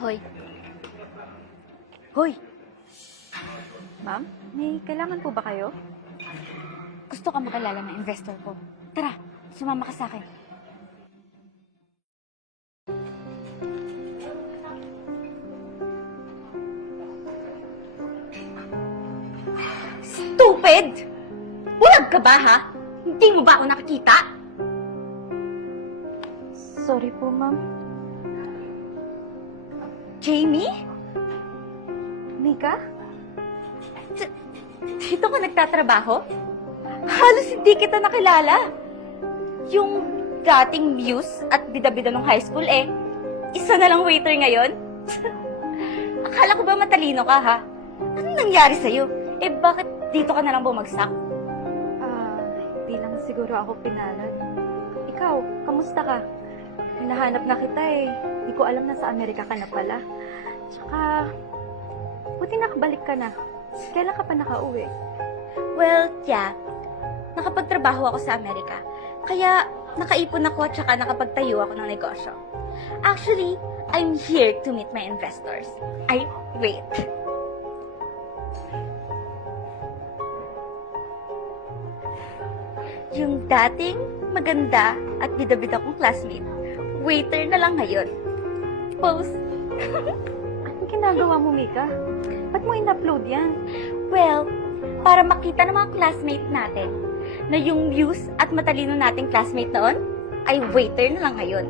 Hoy. Hoy! Ma'am, may kailangan po ba kayo? Gusto ka makilala ng investor ko. Tara, sumama ka sa akin. Stupid! Bulag ka ba, ha? Hindi mo ba ako nakikita? Sorry po, ma'am. Jamie? Mika? Dito ka nagtatrabaho? Halos hindi kita nakilala. Yung dating muse at bida-bida nung high school, isa na lang waiter ngayon? Akala ko ba matalino ka, ha? Anong nangyari sa'yo? Bakit dito ka na lang bumagsak? Di lang siguro ako pinalad. Ikaw, kamusta ka? Hinahanap na kita Di ko alam na sa Amerika ka na pala. Tsaka, buti nakabalik ka na. Kailan ka pa nakauwi? Well, yeah. Nakapagtrabaho ako sa Amerika. Kaya nakaipon ako at saka nakapagtayo ako ng negosyo. Actually, I'm here to meet my investors. Wait. Yung dating maganda at bida-bida kong classmate, waiter na lang ngayon. Post. Anong ginagawa mo, Mika? Ba't mo in-upload yan? Well, para makita ng mga classmate natin na yung muse at matalino nating classmate noon ay waiter na lang ngayon.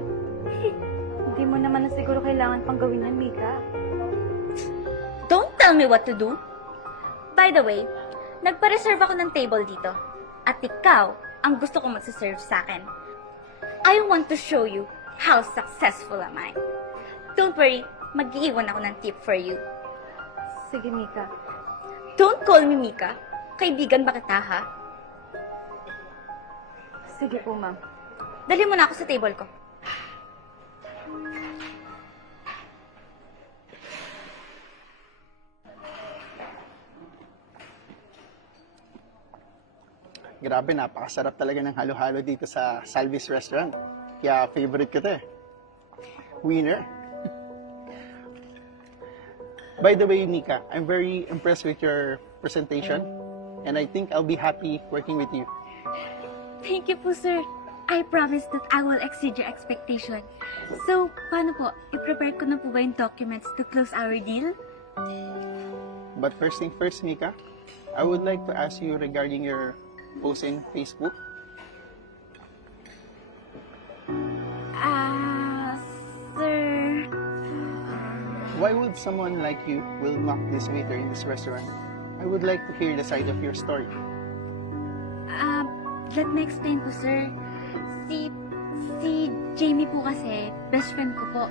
Hindi mo naman na siguro kailangan pang gawin yan, Mika. Don't tell me what to do. By the way, nagpa-reserve ako ng table dito. At ikaw ang gusto kong magsaserve sa akin. I want to show you how successful am I. Don't worry, mag-iwan ako ng tip for you. Sige, Mika. Don't call me Mika. Kaibigan ba kita, ha? Sige po, ma'am. Dali mo na ako sa table ko. Grabe, napakasarap talaga ng halo-halo dito sa Salvi's Restaurant. Kaya favorite ko to Winner. By the way, Nika, I'm very impressed with your presentation. And I think I'll be happy working with you. Thank you po, sir. I promise that I will exceed your expectation. So, paano po? I-prepare ko na po ba yung documents to close our deal? But first thing first, Nika, I would like to ask you regarding your post in Facebook. Sir... Why would someone like you will mock this waiter in this restaurant? I would like to hear the side of your story. Let me explain po, sir. Si Jamie po kasi, best friend ko po.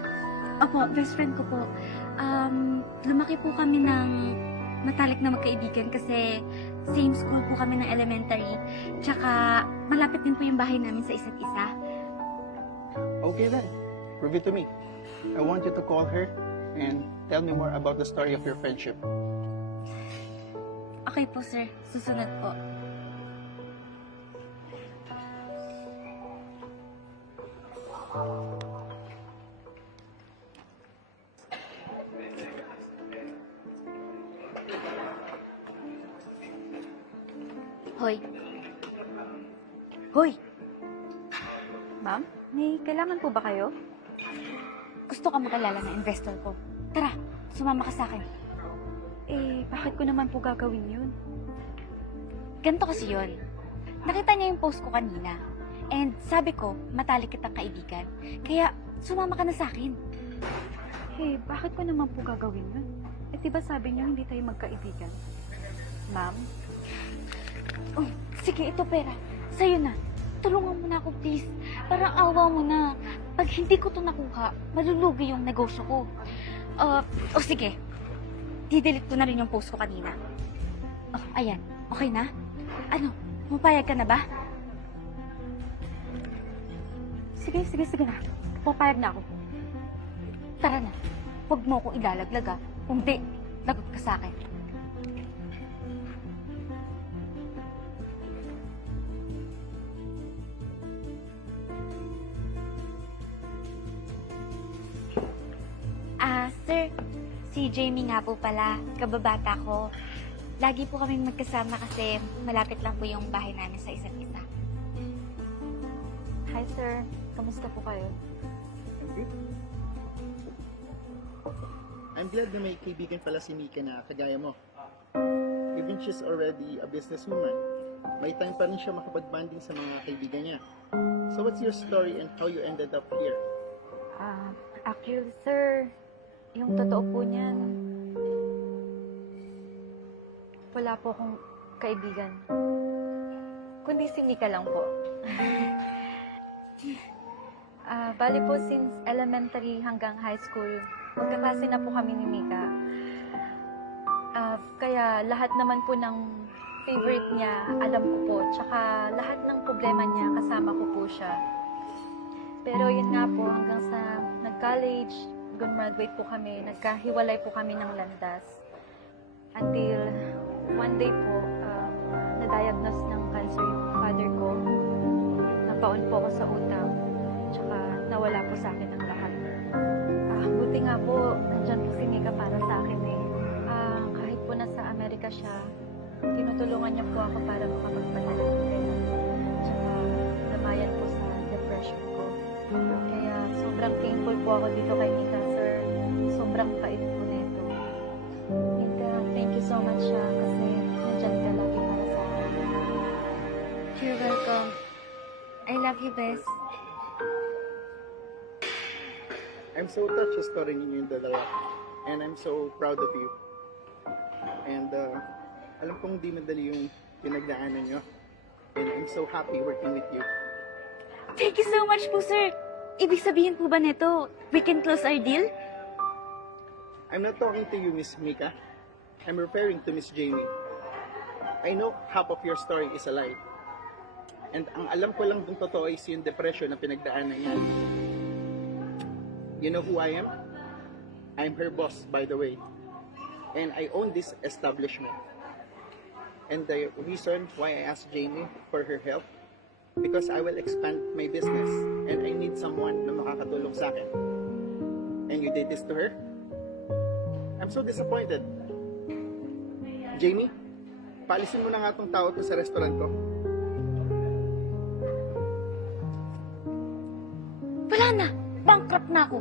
Opo, best friend ko po. Lumaki po kami ng matalik na magkaibigan kasi same school po kami ng elementary. Tsaka malapit din po yung bahay namin sa isa't isa. Okay then, prove it to me. I want you to call her and tell me more about the story of your friendship. Okay po, sir. Susunod po. Hoy. Hoy! Ma'am, may kailangan po ba kayo? Gusto ka makilala ng investor ko. Tara, sumama ka sa akin. Bakit ko naman po gagawin yun? Ganito kasi yun. Nakita niya yung post ko kanina. And sabi ko, matalik kitang kaibigan. Kaya, sumama ka na sa akin. Bakit ko naman po gagawin yun? Diba sabi niyo hindi tayo magkaibigan? Ma'am? Oh, sige, ito pera. Sa'yo na. Tulungan mo na ako, please. Parang awa mo na. Pag hindi ko to nakuha, malulugi yung negosyo ko. Sige. Didelete ko na rin yung post ko kanina. Oh, ayan. Okay na? Ano? Mapayag ka na ba? Sige na. Papayag na ako. Tara na. Huwag mo akong ilalaglag, ha? Kung di, lagot ka sa akin. Sir, si Jamie nga po pala, kababata ko. Lagi po kaming magkasama kasi malapit lang po yung bahay namin sa isa't isa. Hi, sir. Kamusta po kayo? I'm good. I'm glad na may kaibigan pala si Mika na kagaya mo. Even she's already a businesswoman, may time pa rin siya makapag-banding sa mga kaibigan niya. So what's your story and how you ended up here? Actually, sir, yung totoo po niyan, wala po akong kaibigan. Kundi si Mika lang po. Bali po, since elementary hanggang high school, magkaklase na po kami ni Mika. Kaya lahat naman po ng favorite niya, alam ko po. Tsaka lahat ng problema niya, kasama ko po siya. Pero yun nga po, hanggang sa nag-college, graduate po kami, nagkahiwalay po kami ng landas. Until one day po, na-diagnose ng cancer yung father ko. Napaon po ako sa utang. Tsaka nawala po sa akin ang lahat. Buti nga po, nandyan po si Mika para sa akin eh. Kahit po nasa Amerika siya, tinutulungan niya po ako para makapagpadala ng pera. Tsaka namayan po sa depression ko. Kaya sobrang thankful po ako dito kay Mika, sir. Sobrang bait po nito. Mika, thank you so much siya kasi nandyan ka lagi para sa akin. You're welcome. I love you, Bes. I'm so touched sa story ninyo yung dalawa. And I'm so proud of you. And alam kong di madali yung pinagdaanan nyo. And I'm so happy working with you. Thank you so much po, sir. Ibig sabihin po ba nito, we can close our deal? I'm not talking to you, Miss Mika. I'm referring to Miss Jamie. I know half of your story is a lie. And ang alam ko lang kung totoo is yung depression na pinagdaanan niya. You know who I am? I'm her boss, by the way. And I own this establishment. And the reason why I asked Jamie for her help, because I will expand my business and I need someone na makakatulong sa akin. And you did this to her? I'm so disappointed. Jamie, paalisin mo na nga tong tao to sa restaurant ko. Wala na. Bankrupt na ako.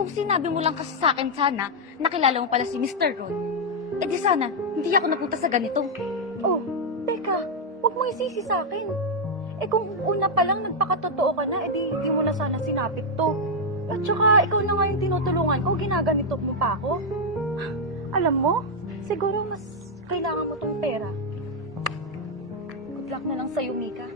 Kung sinabi mo lang kasi sa akin sana, nakilala mo pala si Mr. Ron, eh di sana, hindi ako napunta sa ganito. Oh, teka, huwag mo isisi sa akin. Eh kung una pa lang nagpakatotoo ka na, edi hindi mo na sana sinapit to. At saka ikaw na nga yung tinutulungan ko, ginaganito mo pa ako. Alam mo, siguro mas kailangan mo tong pera. Good luck na lang sa'yo, Mika.